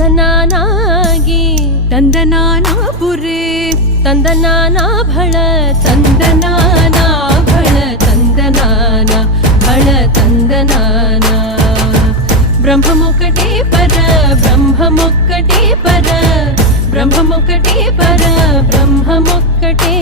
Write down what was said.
ತಂದನಾನಾಗಿ ತಂದನಾನಾ ಪುರೇ ತಂದನಾನಾ ಭಳ ತಂದನಾನಾ ಭಳ ತಂದನಾನಾ ಭಳ ತಂದನಾನಾ ಬ್ರಹ್ಮಮೊಕ್ಕಟೇ ಪರ ಬ್ರಹ್ಮಮೊಕ್ಕಟೇ ಪರ ಬ್ರಹ್ಮಮೊಕ್ಕಟೇ ಪರ ಬ್ರಹ್ಮಮೊಕ್ಕಟೇ